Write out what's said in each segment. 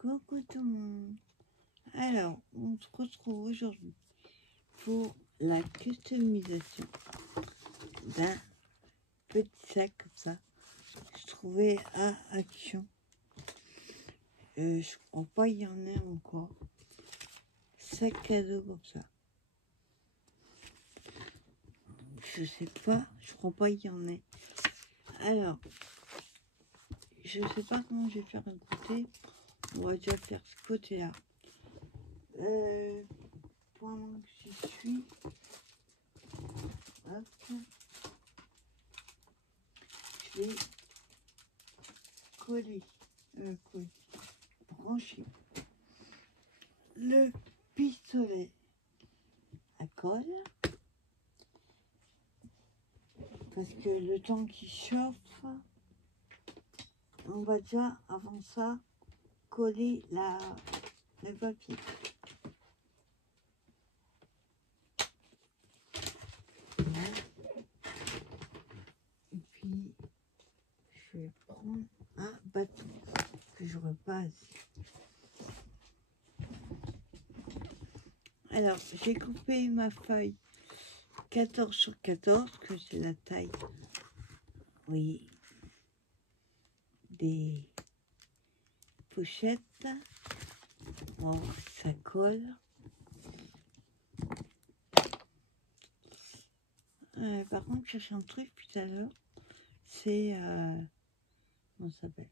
Coucou tout le monde. Alors, on se retrouve aujourd'hui pour la customisation d'un petit sac comme ça. Je trouvais à Action. Je crois pas il y en ait encore. Sac cadeau comme ça. Je sais pas, je crois pas il y en ait. Alors, je sais pas comment je vais faire un côté. On va déjà faire ce côté-là. Pendant que j'y suis, hop, je vais coller, brancher le pistolet à colle, parce que le temps qu'il chauffe, on va déjà avant ça coller le papier. Et puis je vais prendre un bâton que j'aurais pas assez. Alors j'ai coupé ma feuille 14 sur 14, que c'est la taille, oui, des pochettes. On va voir si ça colle. Par contre, je cherche un truc tout à l'heure. C'est comment ça s'appelle?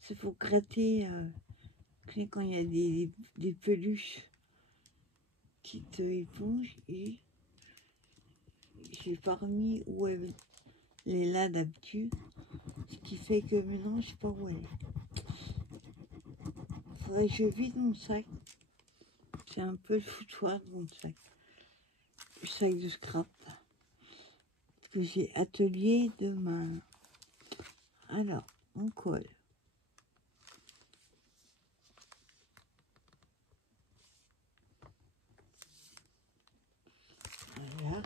C'est pour gratter quand il y a des peluches qui te épongent, et j'ai pas remis où elle est là d'habitude, ce qui fait que maintenant je sais pas où elle est. Faudrait que je vide mon sac. C'est un peu le foutoir de mon sac. Le sac de scrap. Parce que j'ai atelier demain. Alors, on colle. Voilà.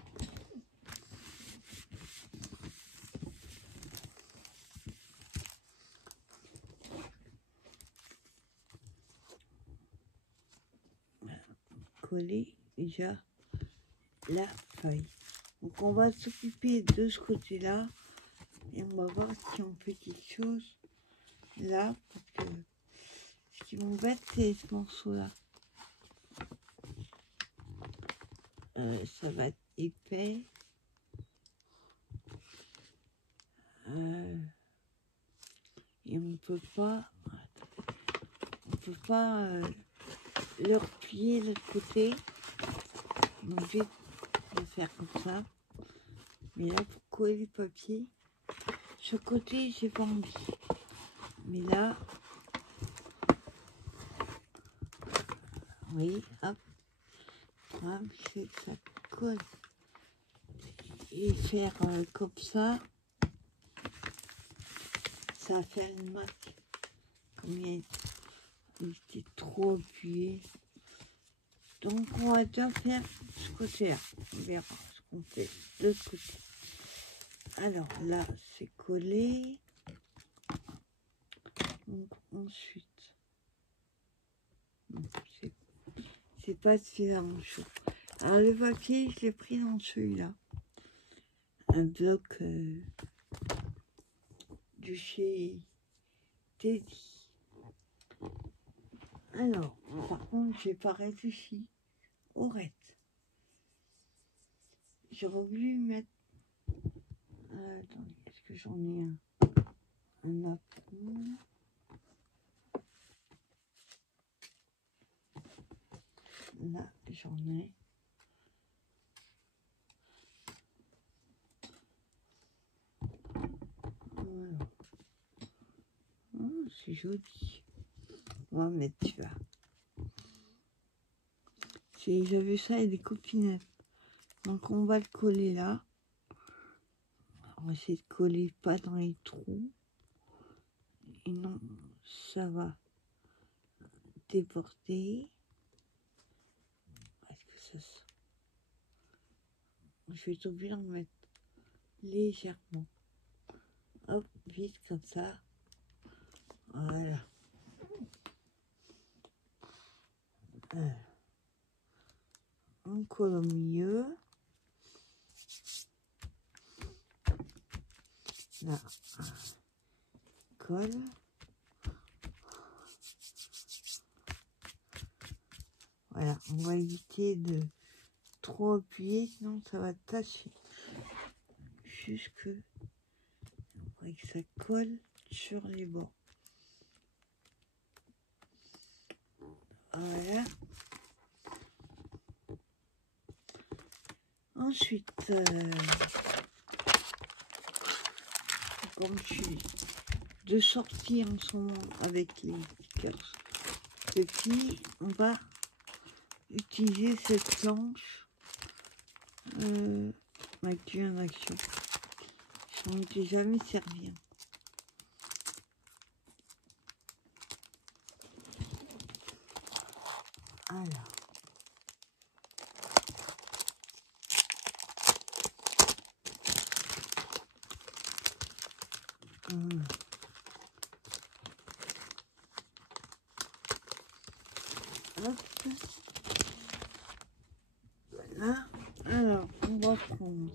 Coller déjà la feuille. Donc on va s'occuper de ce côté là et on va voir si on fait quelque chose là, parce que ce qui m'embête c'est ce morceau là, ça va être épais, et on peut pas le replier de l'autre côté, donc je vais le faire comme ça. Mais là, pour coller le papier, ce côté, j'ai pas envie. Mais là, oui, hop, je fais que ça colle. Et faire comme ça va faire une marque. Comme il était trop appuyé. Donc, on va déjà faire ce côté-là. On verra ce qu'on fait de l'autre côté. Alors là, c'est collé. Donc ensuite, c'est pas suffisamment chaud. Alors le papier, je l'ai pris dans celui-là. Un bloc de chez Teddy. Alors, par contre, j'ai pas réfléchi au reste. J'aurais voulu mettre... attendez, est-ce que j'en ai un apron? Là, j'en ai. Voilà. Oh, c'est joli. On va mettre celui-là. J'avais ça et des copinettes. Donc on va le coller là. On va essayer de coller pas dans les trous. Et non, ça va déporter. Est-ce que ça se... Je vais être obligée d'en mettre légèrement. Hop, vite comme ça. Voilà. On colle au milieu. Là, colle. Voilà, on va éviter de trop appuyer, sinon ça va tâcher. Juste que, ça colle sur les bords. Voilà. Ensuite, comme je suis de sortie en ce moment avec les stickers de filles, on va utiliser cette planche avec une action. Je n'en ai jamais servi. Alors. Hop. Voilà. Alors, on va prendre.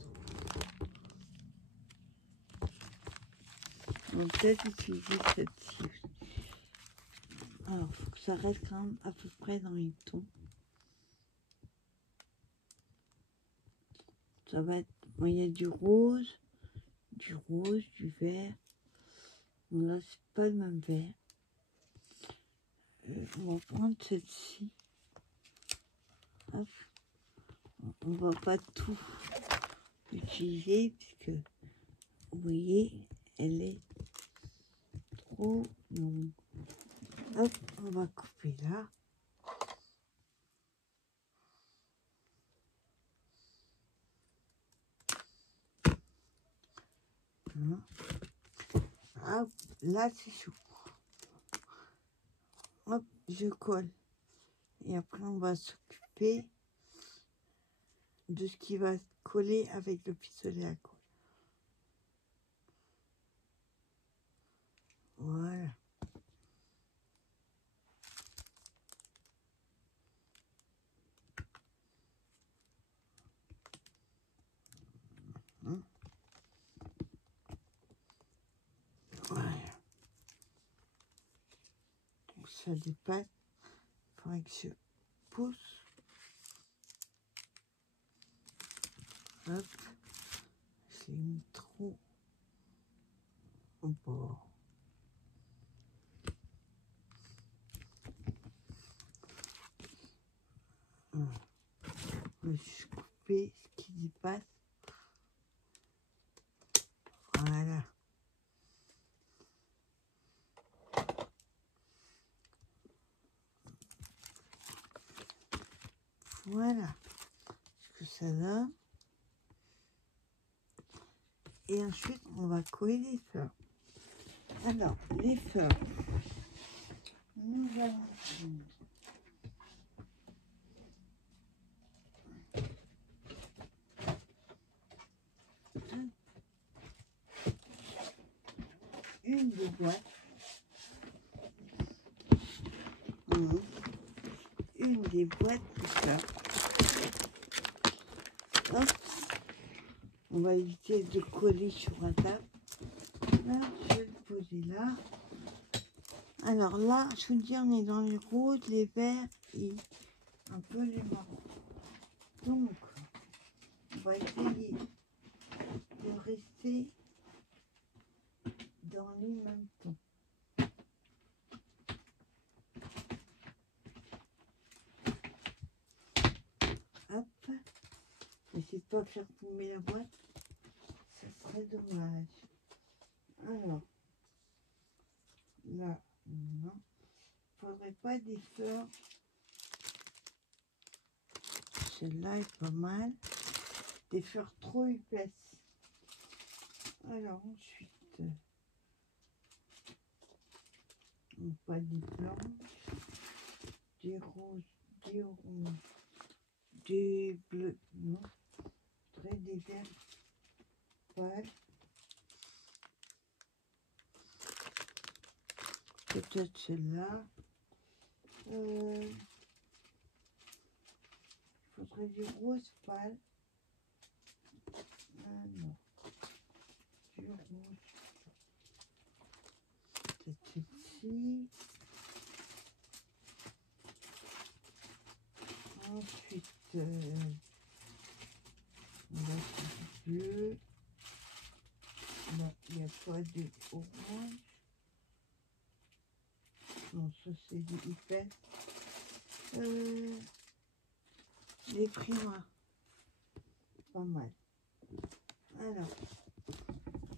On va peut-être utiliser cette-ci. Alors, il faut que ça reste quand même à peu près dans les tons. Ça va être. Bon, il y a du rose, du vert. Bon, là, c'est pas le même vert. On va prendre celle-ci. Hop. On va pas tout utiliser puisque vous voyez, elle est trop longue. Hop, on va couper là. Hop, là c'est chaud. Hop, je colle. Et après on va s'occuper de ce qui va coller avec le pistolet à colle. Voilà. Voilà. Donc ça dépasse. Il faudrait que je pousse. Hop. Je l'ai mis trop au bord. On va juste couper ce qui dépasse. Voilà. Voilà ce que ça donne. Et ensuite, on va coller les fleurs. Alors, les fleurs, nous allons prendre une des boîtes. Une des boîtes de fleurs. Hop. On va éviter de coller sur la table. Là, je vais le poser là. Alors là, je vous dis, on est dans les roses, les verts et un peu les marrons. Donc, on va essayer de rester dans les mêmes tons. Hop. Essayez de pas faire tomber la boîte. Ça serait dommage. Alors, là, non. Faudrait pas des fleurs. Celle-là est pas mal. Des fleurs trop épaisses. Alors ensuite, pas des blanches, des roses, des oranges, des bleus, non, très des verts pâles. Peut-être celle-là. faudrait du rose pâle. Ah non, du rose. Peut-être celle-ci. Ensuite, on va faire du bleu. Non, il n'y a pas de orange. Non, ça c'est du hyper. Les primas. Pas mal. Alors,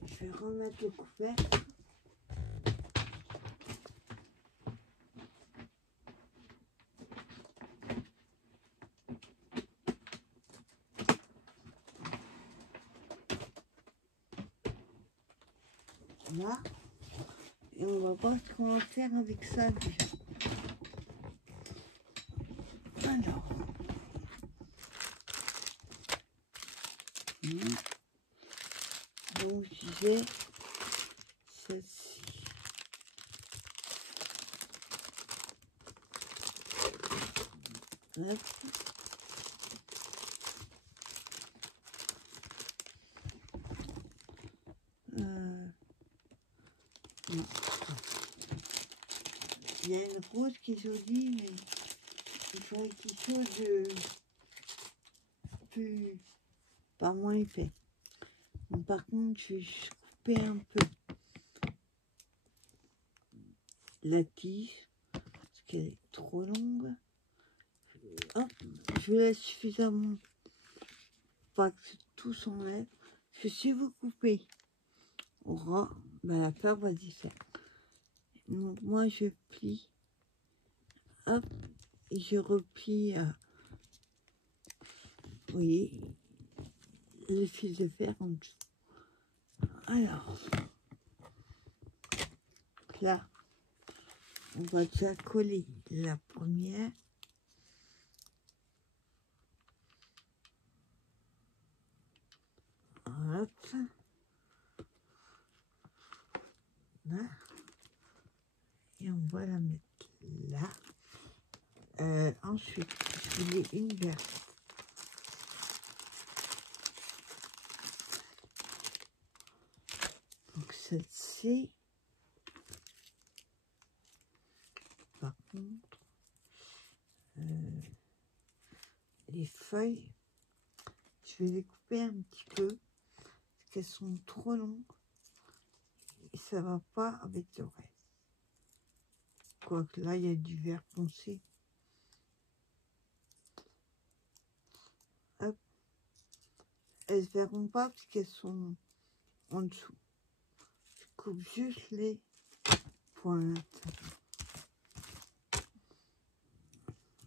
je vais remettre le couvercle. Là. Et on va voir ce qu'on va faire avec ça déjà. Alors. Donc je disais celle-ci. Hop. Non. Il y a une rose qui est jolie, mais il faudrait qu'il soit plus, pas moins épais. Donc, par contre, je vais couper un peu la tige parce qu'elle est trop longue. Hop, je laisse suffisamment pas que tout s'enlève. Parce que si vous coupez au ras, ben la fleur va différer. Donc moi je plie, hop, et je replie, vous voyez, le fil de fer en dessous. Alors, là, on va déjà coller la première. Hop, là, et on va la mettre là. Ensuite, je voulais une verte. Donc celle-ci, par contre, les feuilles, je vais les couper un petit peu parce qu'elles sont trop longues et ça va pas avec le reste. Quoique là, il y a du vert foncé. Hop. Elles se verront pas parce qu'elles sont en dessous. Je coupe juste les pointes.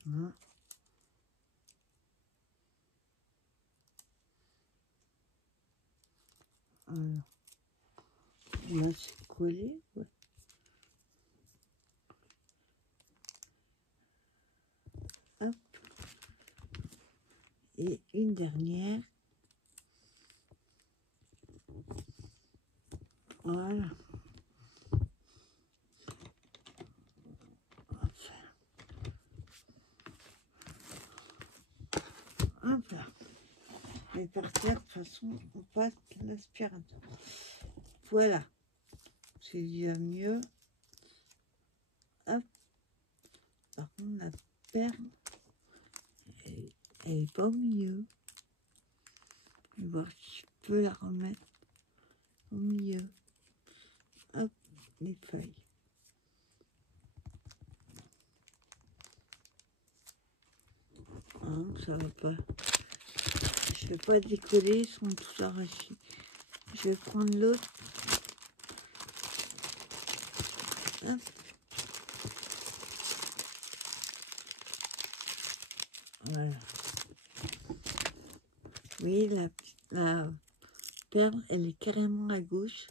Voilà. Alors, là c'est collé. Ouais. Hop. Et une dernière. Voilà. Hop là. Et par terre, de toute façon, on passe l'aspirateur. Voilà. C'est déjà mieux. Hop. Par contre, la perle, elle est pas au milieu. Je vais voir si je peux la remettre au milieu. Hop, les feuilles. Ah, ça va pas. Je vais pas décoller, ils sont tous arrachés. Je vais prendre l'autre. Hop. Voilà. Oui, la perle, elle est carrément à gauche.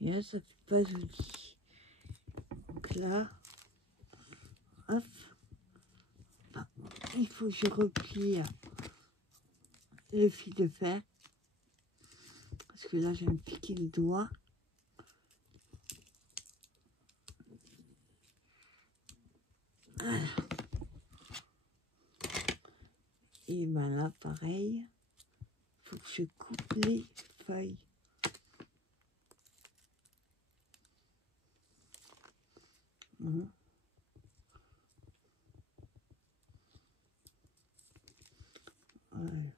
Et là, ça fait pas joli. Donc là, hop. Ah, il faut que je replie le fil de fer. Parce que là, je vais me piquer le doigt. Voilà. Et ben là, pareil, faut que je coupe les feuilles. Hein. Ouais.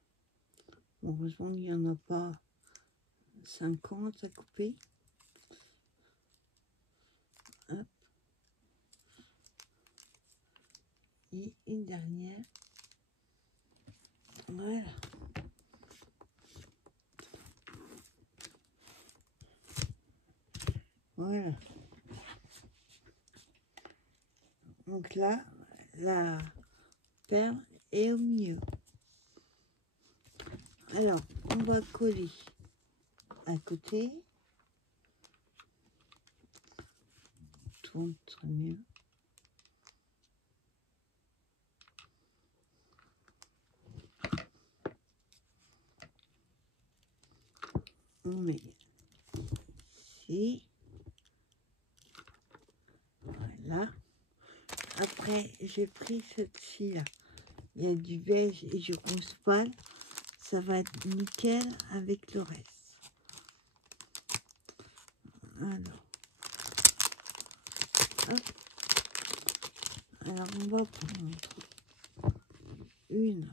Heureusement qu'il n'y en a pas 50 à couper. Hop. Et une dernière. Voilà. Voilà. Donc là, la perle est au milieu. Alors, on va coller à côté. Tourne très mieux. On met ici. Voilà. Après, j'ai pris cette-ci là. Il y a du beige et du rose pâle. Ça va être nickel avec le reste. Alors, hop. Alors on va prendre une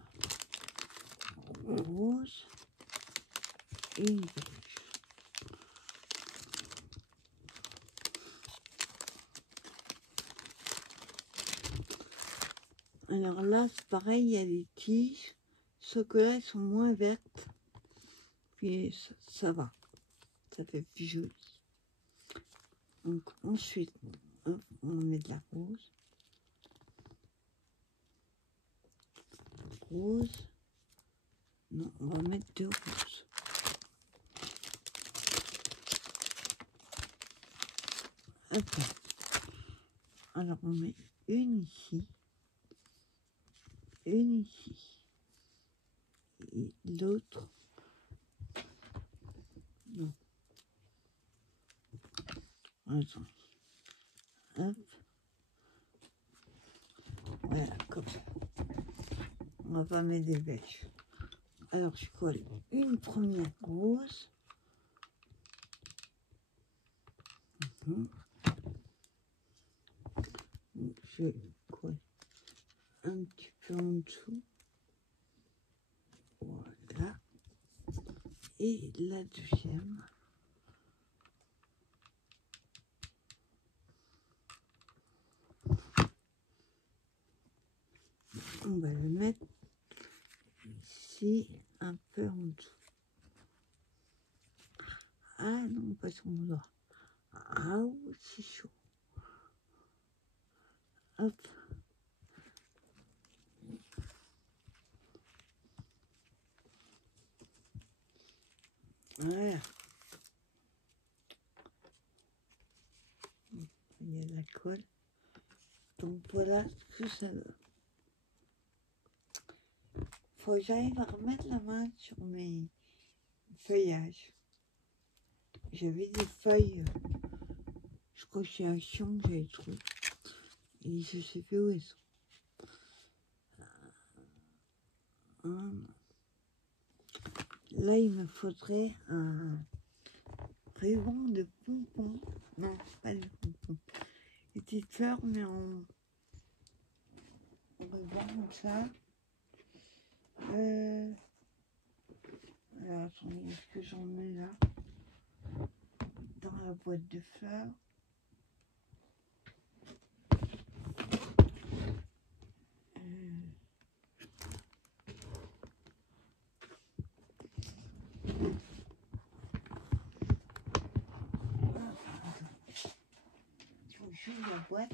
rose et une beige. Alors là, c'est pareil, il y a des tiges, sauf que là, elles sont moins vertes. Puis ça va, ça fait plus joli. Donc ensuite, hop, on met de la rose. Rose. Non, on va mettre deux roses. Hop. Alors on met une ici. Une ici. Et l'autre. Non. Attends. Hop. Voilà, comme ça. On va pas mettre des beiges. Alors je colle une première rose. Je colle un petit peu en dessous. Voilà. Et la deuxième. On va le mettre ici, un peu en dessous. Ah non, pas sur mon doigt. Ah, c'est chaud. Hop. Voilà. Il y a de la colle. Donc voilà ce que ça donne. Faut que j'arrive à remettre la main sur mes feuillages. J'avais des feuilles, je crois que chez Action que j'avais trouvé. Et je sais plus où elles sont. Là, il me faudrait un ruban de pompons. Non, pas de pompons. Des petites fleurs, mais en ruban comme ça. Alors, attendez, est-ce que j'en mets là? Dans la boîte de fleurs. Il faut que j'ouvre la boîte.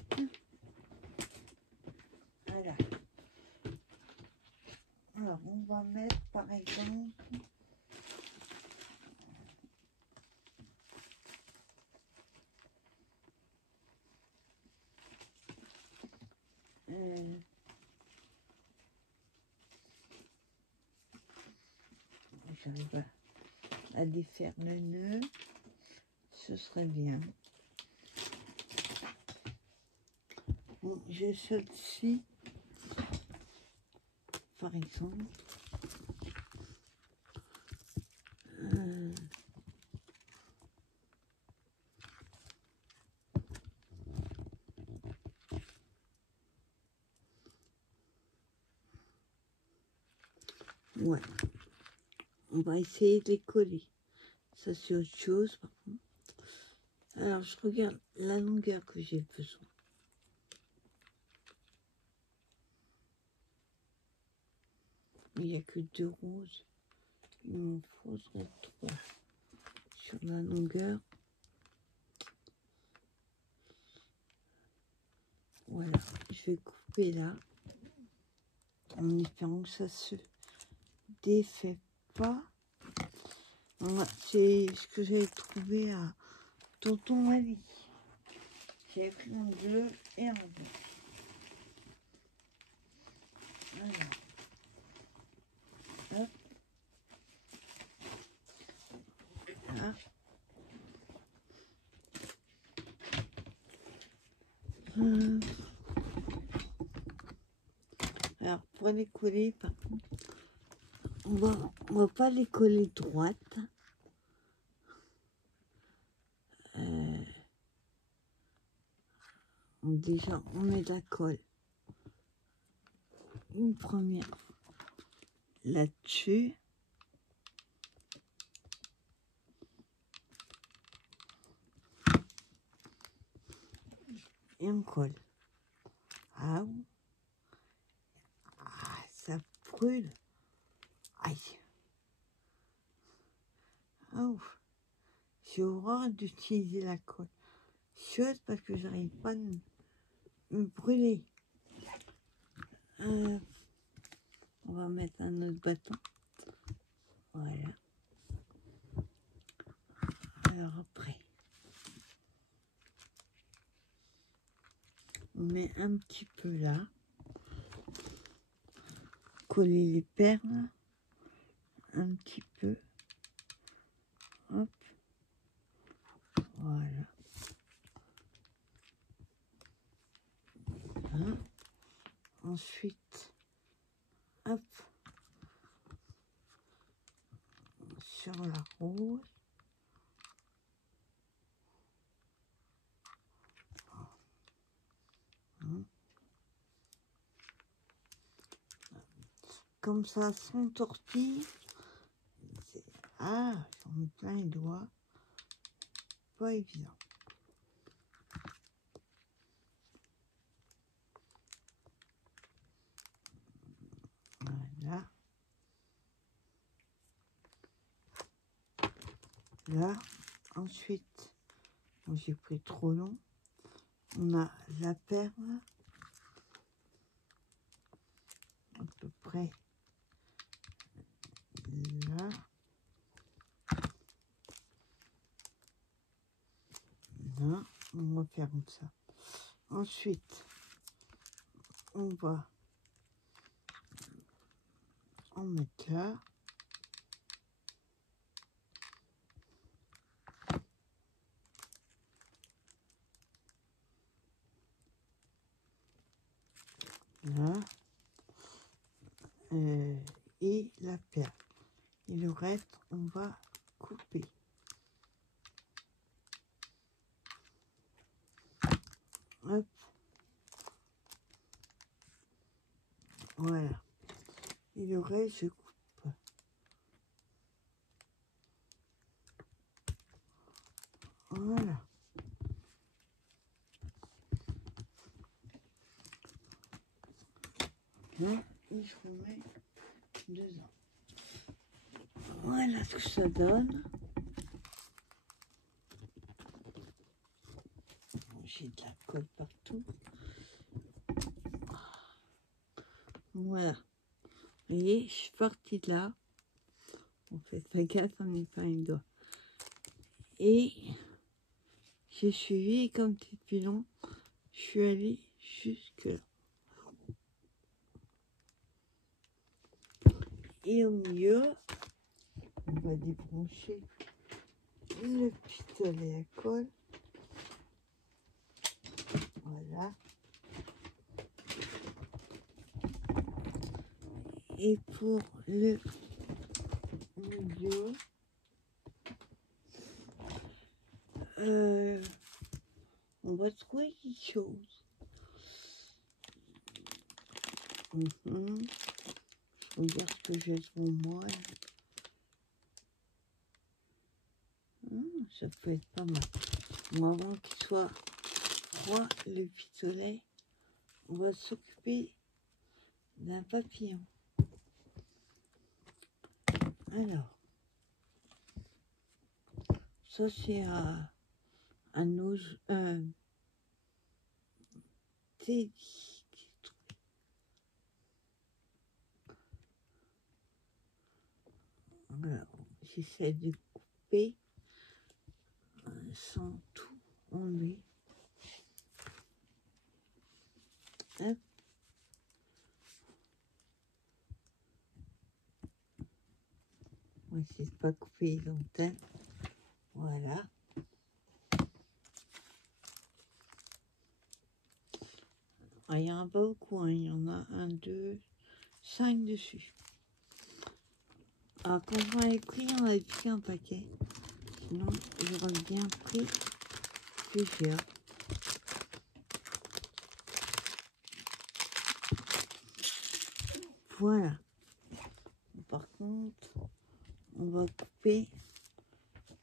Voilà. Alors, on va mettre par exemple j'arrive à défaire le nœud, ce serait bien. Bon, j'ai celle-ci. par exemple. Ouais, on va essayer de les coller. Ça, c'est autre chose, par contre. Alors, je regarde la longueur que j'ai besoin. Il n'y a que 2 roses. Il m'en faudrait 3 sur la longueur. Voilà, je vais couper là, en espérant que ça se défait pas. C'est ce que j'avais trouvé à Tonton Wally. J'ai pris en bleu et en blanc. Voilà. Hop. Là. Alors, pour les coller, par contre, on va pas les coller droite. Déjà, on met de la colle. Une première là-dessus. Et on colle. Ah, ça brûle. Aïe. Oh. J'ai horreur d'utiliser la colle chaude parce que j'arrive pas à me brûler. On va mettre un autre bâton. Voilà. Alors après, on met un petit peu là. Coller les perles. Un petit peu. Hop. Voilà. Hein. Ensuite, hop. Sur la rose. Hein. Comme ça, sans tortille. Ah, j'en mets plein les doigts. Pas évident. Voilà. Là, ensuite, bon, j'ai pris trop long. On a la perle. À peu près là. Là, on va faire comme ça. Ensuite, on va en mettre là. Là. Et la perle. Et le reste, on va couper. Hop. Voilà. Et le reste, je coupe. Voilà. Là, et je remets dedans. Voilà ce que ça donne. J'ai de la colle partout. Voilà. Vous voyez, je suis partie de là. On fait pas gaffe, on n'est pas un doigt. Et j'ai suivi, comme c'est plus long, je suis allée jusque là. Et au milieu, on va débrancher le pistolet à colle. Voilà. Et pour le milieu, on va trouver quelque chose. Je vais dire ce que j'ai devant moi. Ça peut être pas mal. Bon, avant qu'il soit froid, le pistolet, on va s'occuper d'un papillon. Alors, ça c'est un ose, Teddy. Alors, j'essaie de couper sans tout enlever. Hop. On va essayer de pas couper les dentelles. Voilà. Ah, il y en a pas beaucoup, hein. Il y en a 1, 2, 5 dessus. Alors, quand j'en avais pris, on avait pris un paquet. Sinon, j'aurais bien pris plusieurs. Voilà. Par contre, on va couper.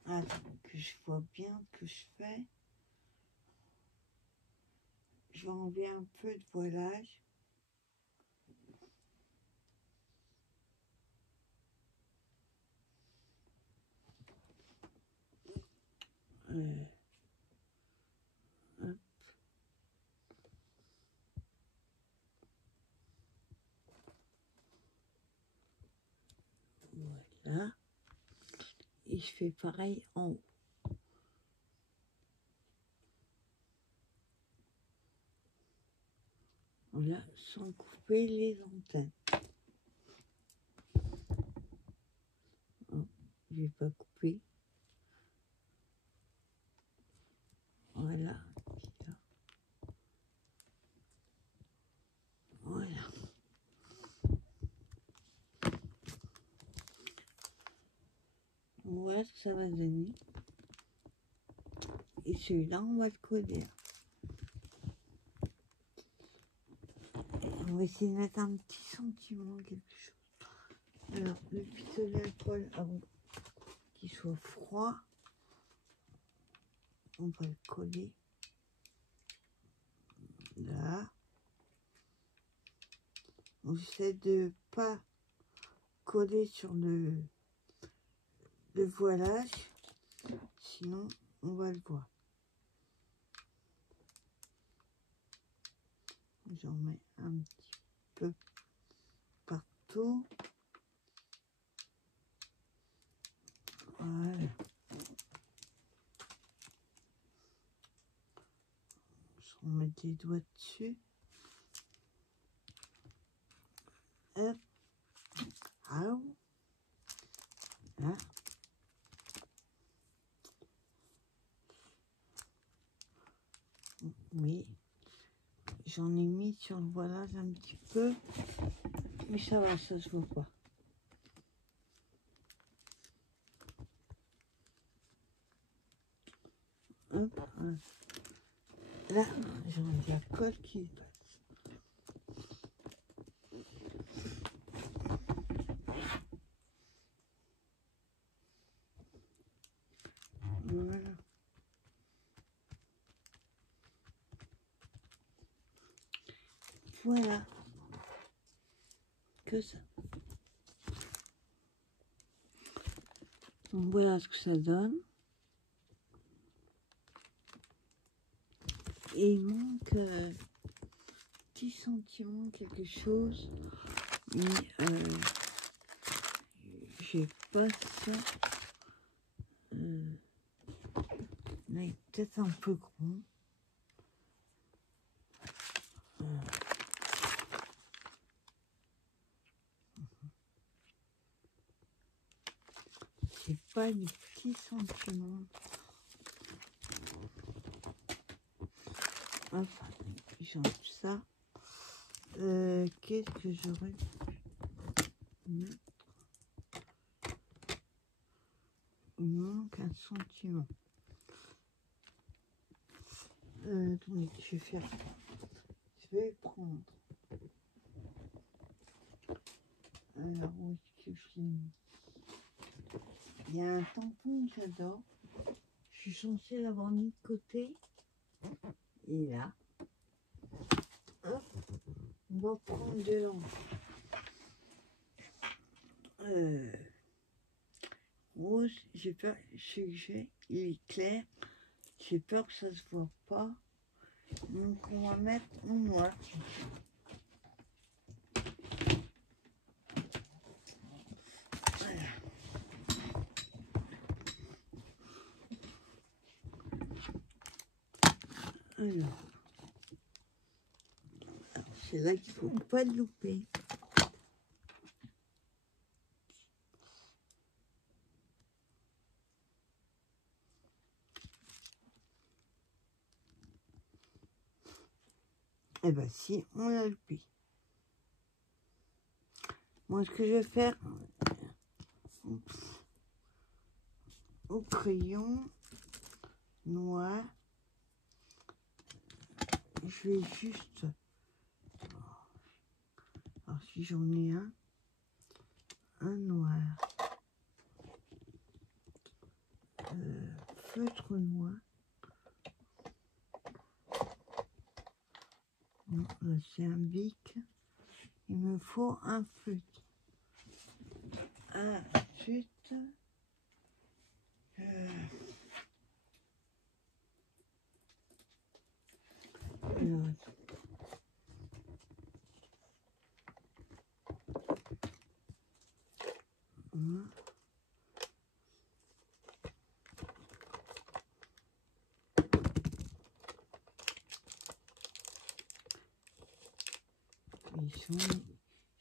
Attends, que je vois bien ce que je fais. Je vais enlever un peu de voilage. Hop. Voilà. Et je fais pareil en haut. Voilà, sans couper les antennes. Oh, je vais pas couper. Voilà. Voilà. On voit ce que ça va donner. Et celui-là, on va le coller. On va essayer de mettre un petit sentiment, quelque chose. Alors, le pistolet à poil, avant qu'il soit froid, on va le coller là. On essaie de pas coller sur le voilage, sinon on va le voir. J'en mets un petit peu partout. Voilà. On met des doigts dessus. Hop. Ah. Là. Oui. J'en ai mis sur le voilage un petit peu. Mais ça va, ça se voit pas. Hop. Là, j'ai de la colle qui passe. Voilà. Voilà. Que ça. Donc voilà ce que ça donne. Et il manque petit sentiment, quelque chose. Mais j'ai pas ça. Là, il est peut-être un peu grand. J'ai pas les petits sentiments. Enfin, j'enlève ça. Qu'est-ce que j'aurais mettre. Il manque un sentiment. Attendez, je vais faire. Je vais prendre. Alors, où est-ce que je l'ai mis? Il y a un tampon que j'adore. Je suis censée l'avoir mis de côté. Et là, hop, on va prendre de l'encre. Rose, j'ai peur, ce que j'ai, il est clair. J'ai peur que ça se voit pas. Donc on va mettre en noir. Voilà. Alors c'est là qu'il faut pas le louper. Eh ben si, on l'a loupé. Moi, ce que je vais faire, au crayon noir, je vais juste, alors si j'en ai un noir, feutre noir, non, là c'est un bic, il me faut un feutre. Ensuite, alors,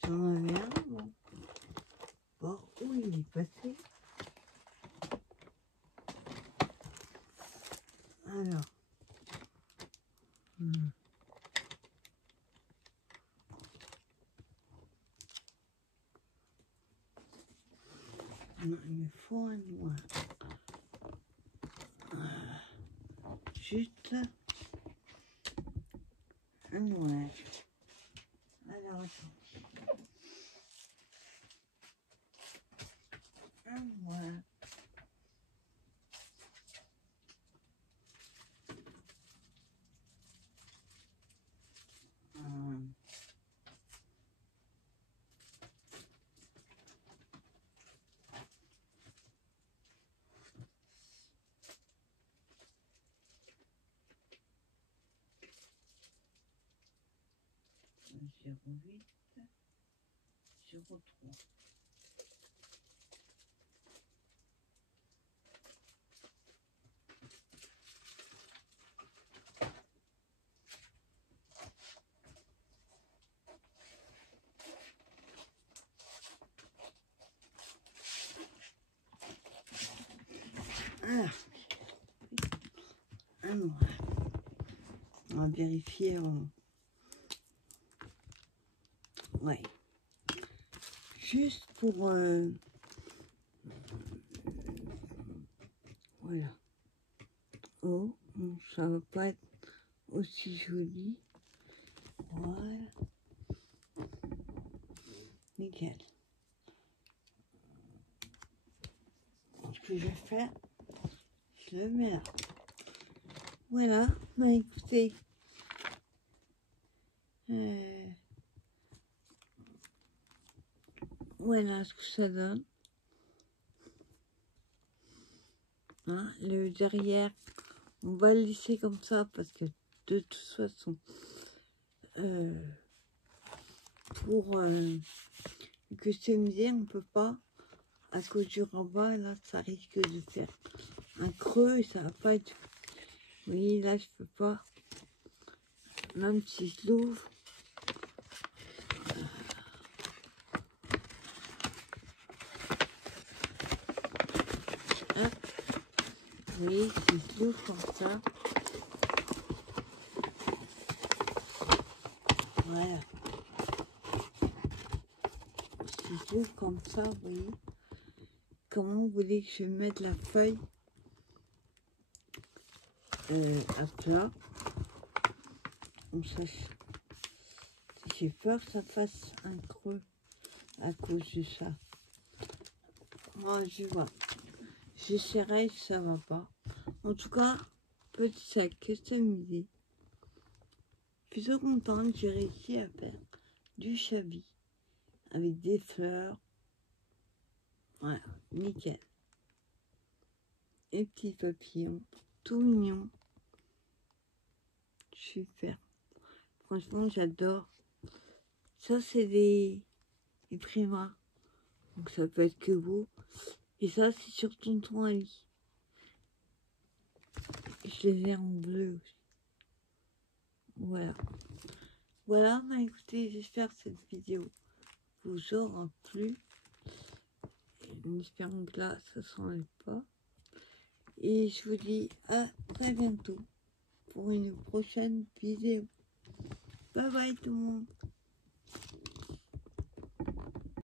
j'en avais un, bon. Bon, où il est passé? Alors, non, il me faut un noir. Juste un noir. Alors, attends. Un noir. Zéro 03. Alors, un noir. On va vérifier. Ouais. Juste pour... voilà. Oh, ça va pas être aussi joli. Voilà. Nickel. Ce que je vais faire, je le mets là. Voilà. Bah écoutez. Voilà ce que ça donne. Hein, le derrière, on va le laisser comme ça parce que de toute façon, pour customiser, on peut pas, à cause du rabat, là, ça risque de faire un creux et ça va pas être... Vous voyez, là, je peux pas, même si je l'ouvre. Vous voyez, si je l'ouvre comme ça, voilà. Si j'ouvre comme ça, vous voyez. Comment vous voulez que je mette la feuille à plat? Comme ça, j'ai peur que ça fasse un creux à cause de ça. Moi, je vois. J'essaierai si ça va pas. En tout cas, petit sac customisé. Plutôt contente, j'ai réussi à faire du chavis avec des fleurs. Voilà, nickel. Et petits papillons, tout mignon. Super. Franchement, j'adore. Ça, c'est des primas. Donc, ça peut être que beau. Et ça, c'est sur Tonton Ali. Je les ai en bleu aussi. Voilà. Voilà, bah écoutez, j'espère que cette vidéo vous aura plu. En espérant que là, ça ne s'enlève pas. Et je vous dis à très bientôt pour une prochaine vidéo. Bye bye tout le monde.